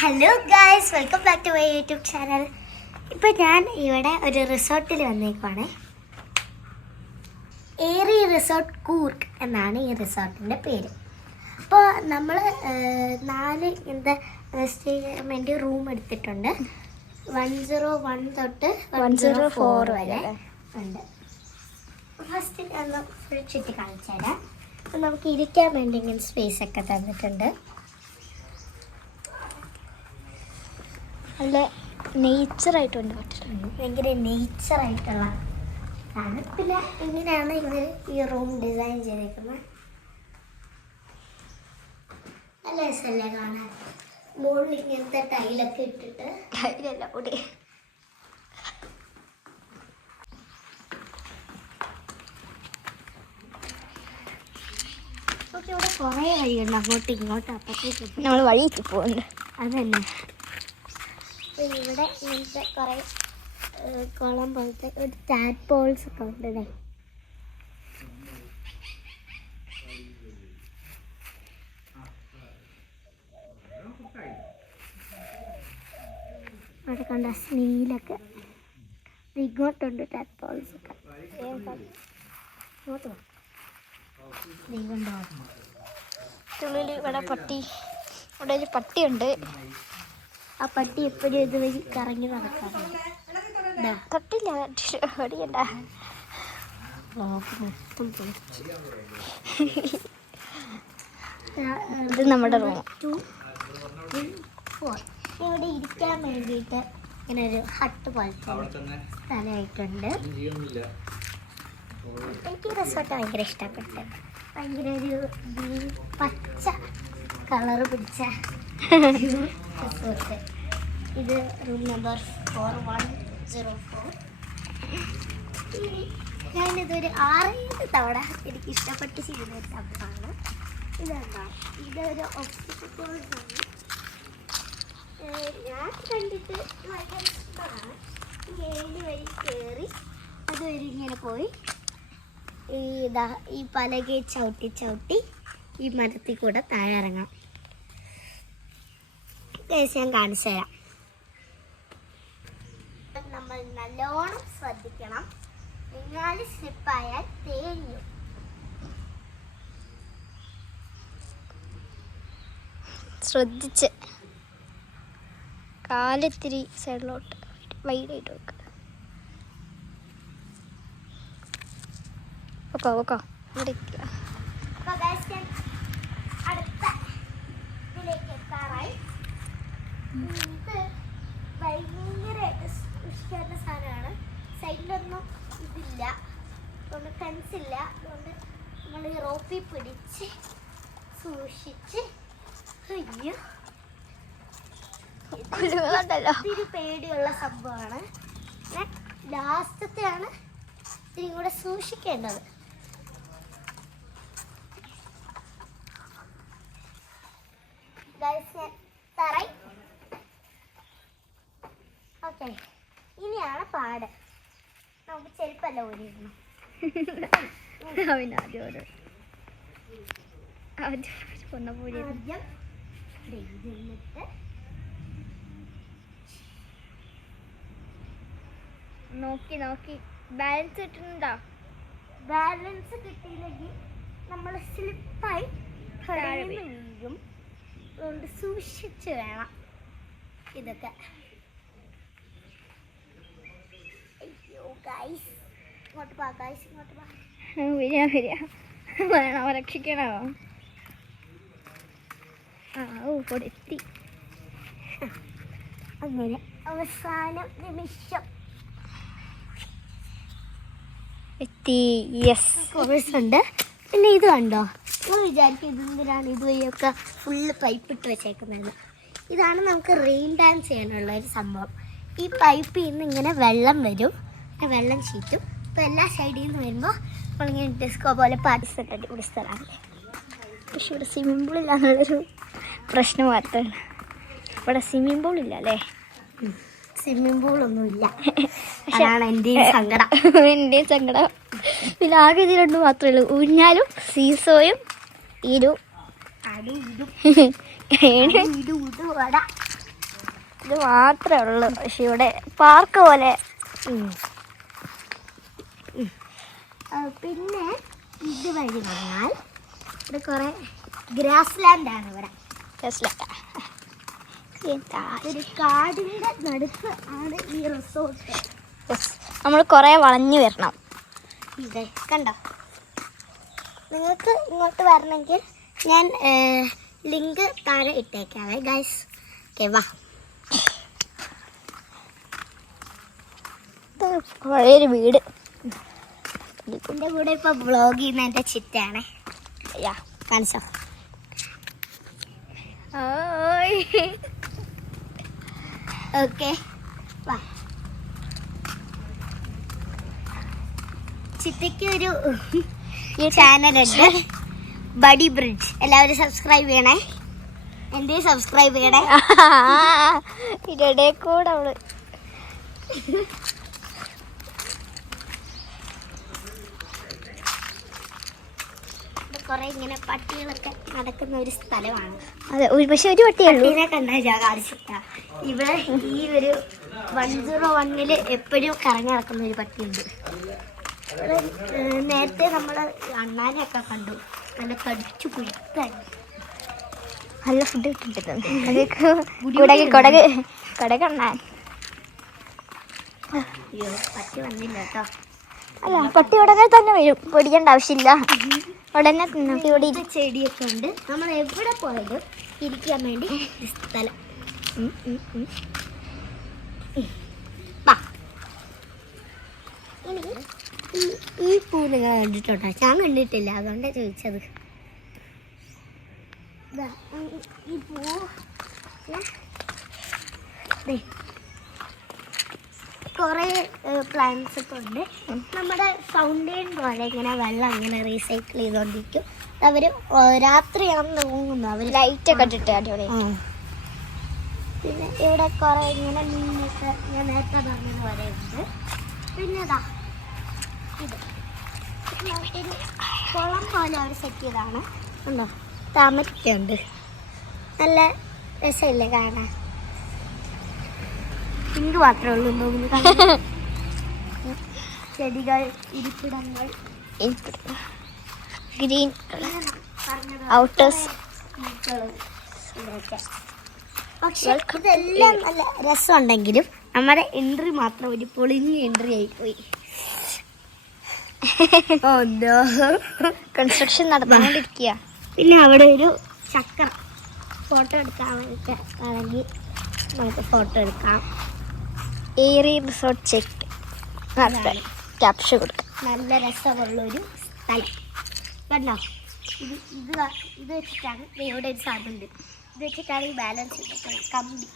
Hello guys, welcome back to my YouTube channel. ഇപ്പോൾ ഞാൻ ഇവിടെ ഒരു റിസോർട്ടിൽ വന്നേക്കുവാണ്. ഏറി റിസോർട്ട് കൂർഗ് എന്നാണ് ഈ റിസോർട്ടിൻ്റെ പേര്. അപ്പോൾ നമ്മൾ 4 ഇങ്ങനത്തെ സ്റ്റേ ചെയ്യാൻ വേണ്ടി റൂം എടുത്തിട്ടുണ്ട്. 101 തൊട്ട് 104 വരെ ഉണ്ട്. ഫസ്റ്റ് ഞാൻ ഫുൾ ചുറ്റി കാണിച്ചു തരാം. അപ്പോൾ നമുക്ക് ഇരിക്കാൻ വേണ്ടി ഇങ്ങനെ സ്പേസ് ഒക്കെ തന്നിട്ടുണ്ട്. നല്ല നേച്ചറായിട്ടുണ്ട് പറ്റിട്ടുണ്ട്. ഭയങ്കര നേച്ചറായിട്ടുള്ള ആണ്. പിന്നെ ഇങ്ങനെയാണ് ഇവർ ഈ റൂം ഡിസൈൻ ചെയ്തേക്കുന്നത്. നല്ല രസമല്ലേ കാണാൻ? മുകളിൽ ഇങ്ങനത്തെ ടൈലൊക്കെ ഇട്ടിട്ട് ടൈലല്ല കൂടി ഇവിടെ കുറേ വഴിയുണ്ട്, അങ്ങോട്ടും ഇങ്ങോട്ടും അപ്പുറത്തേക്ക്. നമ്മൾ വഴി പോകുന്നുണ്ട്. അതന്നെ. അപ്പോൾ ഇവിടെ ഇങ്ങനത്തെ കുറേ കുളം പോലത്തെ ഒരു ടാഡ്പോൾസ് ഒക്കെ ഉണ്ട്. അവിടെ കണ്ട സ്നീലൊക്കെ ഇങ്ങോട്ടുണ്ട് ടാഡ്പോൾസ് ഒക്കെ. ഇങ്ങോട്ട് ഉള്ളിൽ ഇവിടെ ഇവിടെ ഒരു പട്ടിയുണ്ട്. ആ പട്ടി എപ്പോഴും ഇതുവഴി കറങ്ങി നടക്കാറുണ്ട്. തൊട്ടില്ല ഓടിയണ്ട. ഇത് നമ്മുടെ റൂം. 2, 3, 4. ഇവിടെ ഇരിക്കാൻ വേണ്ടിയിട്ട് ഇങ്ങനെ ഒരു ഹട്ട് പോലത്തെ സ്ഥലമായിട്ടുണ്ട്. എനിക്ക് റിസോർട്ട് ഭയങ്കര ഇഷ്ടപ്പെട്ടു. ഭയങ്കര ഒരു പച്ച കളറ് പിടിച്ച റിസോർട്ട്. ഇത് റൂം നമ്പർ 4104. ഞാനിതൊരു 6-7 തവണ എനിക്ക് ഇഷ്ടപ്പെട്ട് ചെയ്യുന്ന ഒരു സംഭവമാണ്. ഇതെന്താ, ഇതൊരു ഒബ്സ്റ്റക്കിൾസാണ്. ഞാൻ കണ്ടിട്ട് ഭയങ്കര ഇഷ്ടമാണ്. ഈ 7 വഴി കയറി അതുവരെ ഇങ്ങനെ പോയി ഈ പലകയെ ചവിട്ടി ഈ മരത്തിൽ കൂടെ താഴെ ഇറങ്ങാം. ഞാൻ കാണിച്ചു തരാം. നമ്മൾ നല്ലോണം ശ്രദ്ധിക്കണം. നിങ്ങൾ സ്ലിപ്പായാൽ തേഞ്ഞു. ശ്രദ്ധിച്ച് കാലിത്തിരി സൈഡിലോട്ട് വൈഡായിട്ട് വെക്കുക. ഓക്കോ ഇവിടെ അടുത്ത ഇതിലേക്ക് എത്താറായി. ഇത് ഭയങ്കര ഇഷ്ടമുള്ള സാധനമാണ്. സൈഡിലൊന്നും ഇതില്ല, അതുകൊണ്ട് ഫെൻസില്ല. അതുകൊണ്ട് നമ്മൾ ഈ റോപ്പിൽ പിടിച്ച് സൂക്ഷിച്ച് ഇത്തിരി പേടിയുള്ള സംഭവമാണ്. ലാസ്റ്റത്തെയാണ് ഇത്തിരി കൂടെ സൂക്ഷിക്കേണ്ടത്. ഓക്കെ, ഇനിയാണ് പാട്. നമുക്ക് ചെരുപ്പല്ല ഊരിയിരുന്നു. ആദ്യം നോക്കി ബാലൻസ് കിട്ടുന്നുണ്ടോ? ബാലൻസ് കിട്ടിയില്ലെങ്കിൽ നമ്മൾ സ്ലിപ്പായി വീഴും. അതുകൊണ്ട് സൂക്ഷിച്ച് വേണം ഇതൊക്കെ. അയ്യോ ഗൈസ്, ഇങ്ങോട്ട് പാ ഗൈസ്, ഇങ്ങോട്ട് പാ. വേണോ, രക്ഷിക്കണോ? എത്തി. അങ്ങനെ അവസാന നിമിഷം എത്തി. യെസ്, ഉണ്ട്. പിന്നെ ഇത് കണ്ടോ, നമ്മൾ വിചാരിക്കും ഇതെന്തിനാണ് ഇതുവഴിയൊക്കെ ഫുള്ള് പൈപ്പ് ഇട്ട് വെച്ചേക്കുന്നത്. ഇതാണ് നമുക്ക് റെയിൻ ഡാൻസ് ചെയ്യാനുള്ള ഒരു സംഭവം. ഈ പൈപ്പിൽ നിന്ന് ഇങ്ങനെ വെള്ളം വരും, വെള്ളം ചീറ്റും. അപ്പോൾ എല്ലാ സൈഡിൽ നിന്ന് വരുമ്പോൾ നമ്മളിങ്ങനെ ഡിസ്കോ പോലെ പാർട്ടിസിപ്പേറ്റ് അടിപൊളി സ്ഥലമാണ്. പക്ഷെ ഇവിടെ സ്വിമ്മിംഗ് പൂൾ ഇല്ലാന്നുള്ളൊരു പ്രശ്നം മാത്രമാണ്. ഇവിടെ സ്വിമ്മിംഗ് പൂൾ ഇല്ല അല്ലേ? സ്വിമ്മിംഗ് പൂളൊന്നുമില്ല. അതാണ് എൻ്റെയും സങ്കടം. എൻ്റെയും സങ്കടം. പിന്നെ ആകെ ഇത് 2 മാത്രമേ ഉള്ളൂ, ഊഞ്ഞാലും സീസോയും ഇത് മാത്രമേ ഉള്ളൂ. പക്ഷെ ഇവിടെ പാർക്ക് പോലെ. പിന്നെ ഇത് വഴി വന്നാൽ ഇവിടെ കുറെ ഗ്രാസ് ലാൻഡ് ആണ്. ഇവിടെ ഒരു കാടിന്റെ നടുക്ക് ആണ് ഈ റിസോർട്ട്. നമ്മൾ കുറെ വളഞ്ഞു വരണം. ഇത് കണ്ടോ? നിങ്ങൾക്ക് ഇങ്ങോട്ട് വരണമെങ്കിൽ ഞാൻ ലിങ്ക് താഴെ ഇട്ടേക്കാവേ ഗൈസ്. ഓക്കെ വാ. പഴയൊരു വീട്. എൻ്റെ കൂടെ ഇപ്പോൾ വ്ളോഗ് ചെയ്യുന്ന എൻ്റെ ചിറ്റയാണ്. കാണിച്ചോ? ഓക്കെ വാ. ചിറ്റയ്ക്ക് ഒരു ചാനലുണ്ട്, ബഡി ബ്രിഡ്ജ്. എല്ലാവരും സബ്സ്ക്രൈബ് ചെയ്യണേ. എൻ്റെ സബ്സ്ക്രൈബ് ചെയ്യണേ. ഇതിടെ കൂടെ അവള് കുറെ ഇങ്ങനെ പട്ടികളൊക്കെ നടക്കുന്ന ഒരു സ്ഥലമാണ്. അതെ, പക്ഷെ ഒരു പട്ടിയുള്ളൂ. പട്ടീനെ കണ്ടാൽ കാണിച്ചിട്ടാ. ഇവിടെ ഈ ഒരു 101 എപ്പോഴും കറങ്ങി നടക്കുന്ന ഒരു പട്ടിയുണ്ട്. നേരത്തെ നമ്മൾ അണ്ണാനെയൊക്കെ കണ്ടു. നല്ല കടിച്ചു കുഴിക്കാൻ നല്ല ഫുഡ് കിട്ടിട്ടുണ്ട്. കൊടകണ്ണാൻ. അയ്യോ, പട്ടി വന്നില്ല കേട്ടോ. അല്ല, പട്ടി ഉടനെ തന്നെ വരും, പൊടിക്കേണ്ട ആവശ്യമില്ല. ഉടനെ ഇവിടെ ചെടിയൊക്കെ ഉണ്ട്. നമ്മൾ എവിടെ പോയാലും ഇരിക്കാൻ വേണ്ടി ഒരു സ്ഥലം. ഈ പൂ നിങ്ങൾ കണ്ടിട്ടുണ്ടോ? ഞാൻ കണ്ടിട്ടില്ല, അതുകൊണ്ടാണ് ചോദിച്ചത്. ഈ പൂ കുറേ പ്ലാന്റ്സ് ഒക്കെ ഉണ്ട്. നമ്മുടെ ഫൗണ്ടെയിൻ പോലെ ഇങ്ങനെ വെള്ളം ഇങ്ങനെ റീസൈക്കിൾ ചെയ്തുകൊണ്ടിരിക്കും. അവർ രാത്രിയാണെന്ന് തോന്നുന്നു അവർ ലൈറ്റൊക്കെ ഇട്ടിട്ട് അടിപൊളി. പിന്നെ ഇവിടെ കുറേ ഇങ്ങനെ മീനൊക്കെ ഞാൻ നേരത്തെ പറഞ്ഞത് പോലെ ഉണ്ട്. പിന്നെ ഇതാ ഇത് കുളം പോലെ അവർ സെറ്റ് ചെയ്താണ്. ഉണ്ടോ? താമരയുണ്ട്. നല്ല രസമില്ലേ കാണാൻ? പിങ്ക് മാത്രമേ ഉള്ളൂ തോന്നുന്നു. ചെടികൾ, ഇരിപ്പിടങ്ങൾ, ഗ്രീൻ ഔട്ടേഴ്സ്. പക്ഷെ ഇതെല്ലാം നല്ല രസമുണ്ടെങ്കിലും നമ്മുടെ എൻട്രി മാത്രം ഒരു പൊളിഞ്ഞ എൻട്രി ആയിപ്പോയി. കൺസ്ട്രക്ഷൻ നടന്നുകൊണ്ടിരിക്കുക. പിന്നെ അവിടെ ഒരു ചക്രം ഫോട്ടോ എടുക്കാനൊക്കെ ആണെങ്കിൽ നമുക്ക് ഫോട്ടോ എടുക്കാം. ഏറി റിസോർട്ട് ചെക്ക് ക്യാപ്ഷൻ കൊടുക്കാം. നല്ല രസമുള്ളൊരു സ്ഥലം കണ്ടോ? ഇത് വെച്ചിട്ടാണ് ഇവിടെ ഒരു സാധനമുണ്ട്. ഇത് വെച്ചിട്ടാണ് ഈ ബാലൻസ് ചെയ്തിട്ടുള്ളത്. കമ്പി